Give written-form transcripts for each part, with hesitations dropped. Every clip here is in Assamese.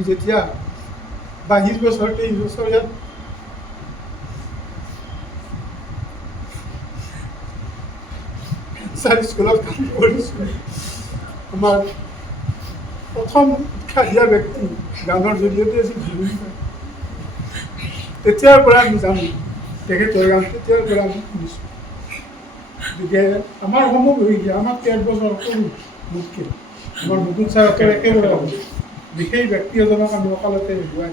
আমি যেতিয়া 22 বছৰ 23 বছৰ ইয়াত স্কুলত কাম কৰিছোঁ। আমাৰ প্ৰথম উৎসাহীয়া ব্যক্তি গানৰ জৰিয়তে আছিল জুবিন দা। তেতিয়াৰ পৰা আমি জানো তেখেতৰ গান, তেতিয়াৰ পৰা আমি শুনিছোঁ। গতিকে আমাৰ সমবয়সী, আমাতকৈ 1 বছৰ সৰু মোতকৈ, আমাৰ মুকুল ছাৰহঁতৰ একেবাৰে বিশেষ ব্যক্তি এজনক আমি অকালতে হেৰুৱাই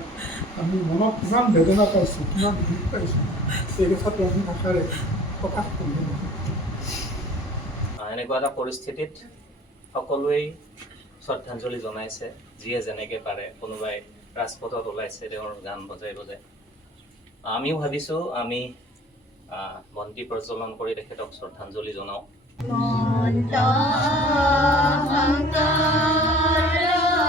আমি মনত কিমান বেদনা পাইছোঁ, কিমান দুখ পাইছোঁ, এই কথাটো আমি ভাষাৰে প্ৰকাশ কৰিব নোৱাৰোঁ। এনেকুৱা এটা পৰিস্থিতিত সকলোৱেই শ্ৰদ্ধাঞ্জলি জনাইছে, যিয়ে যেনেকৈ পাৰে। কোনোবাই ৰাজপথত ওলাইছে তেওঁৰ গান বজাই বজাই। আমিও ভাবিছোঁ আমি বন্তি প্ৰজ্বলন কৰি তেখেতক শ্ৰদ্ধাঞ্জলি জনাওঁ। তোমাৰ